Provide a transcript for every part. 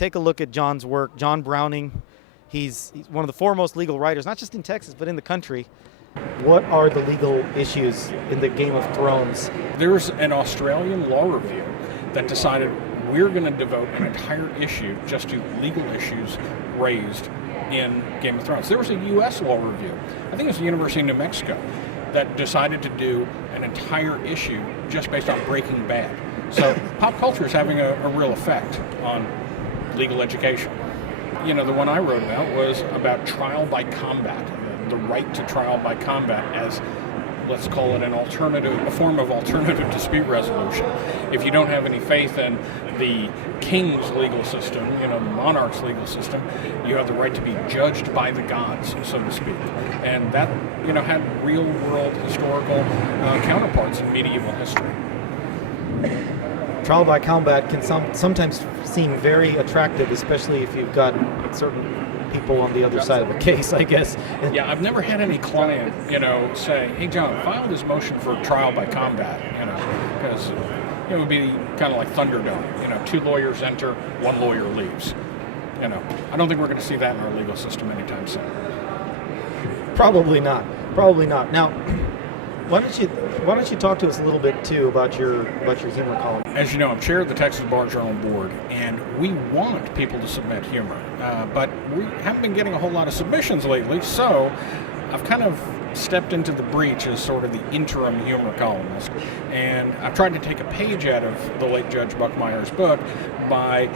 take a look at John's work. John Browning, he's one of the foremost legal writers, not just in Texas, but in the country. What are the legal issues in the Game of Thrones? There's an Australian law review that decided we're going to devote an entire issue just to legal issues raised in Game of Thrones. There was a U.S. law review, I think it was the University of New Mexico, that decided to do an entire issue just based on Breaking Bad. So pop culture is having a real effect on legal education. You know, the one I wrote about was about trial by combat, the right to trial by combat as, let's call it a form of alternative dispute resolution. If you don't have any faith in the king's legal system, the monarch's legal system, you have the right to be judged by the gods, so to speak. And that, had real world historical counterparts in medieval history. Trial by combat can sometimes seem very attractive, especially if you've got certain people on the other side of a case, I guess. Yeah, I've never had any client, say, "Hey, John, file this motion for trial by combat," because it would be kind of like Thunderdome. Two lawyers enter, one lawyer leaves. I don't think we're going to see that in our legal system anytime soon. Probably not. Now, why don't you talk to us a little bit too about your humor column? As you know, I'm chair of the Texas Bar Journal Board, and we want people to submit humor, but we haven't been getting a whole lot of submissions lately, so I've kind of stepped into the breach as sort of the interim humor columnist, and I've tried to take a page out of the late Judge Buckmeyer's book by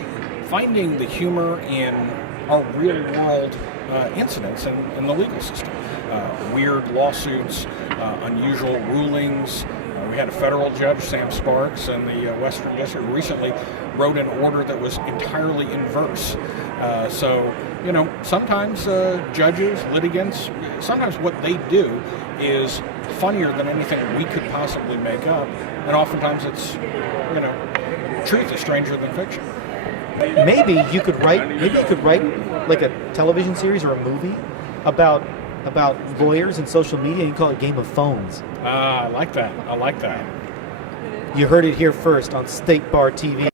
finding the humor in our real-world incidents in the legal system. Weird lawsuits, unusual rulings. We had a federal judge, Sam Sparks, in the Western District recently wrote an order that was entirely inverse. Sometimes judges, litigants, sometimes what they do is funnier than anything we could possibly make up, and oftentimes it's, truth is stranger than fiction. Maybe you could write like a television series or a movie about lawyers and social media. You call it Game of Phones. I like that. You heard it here first on State Bar TV.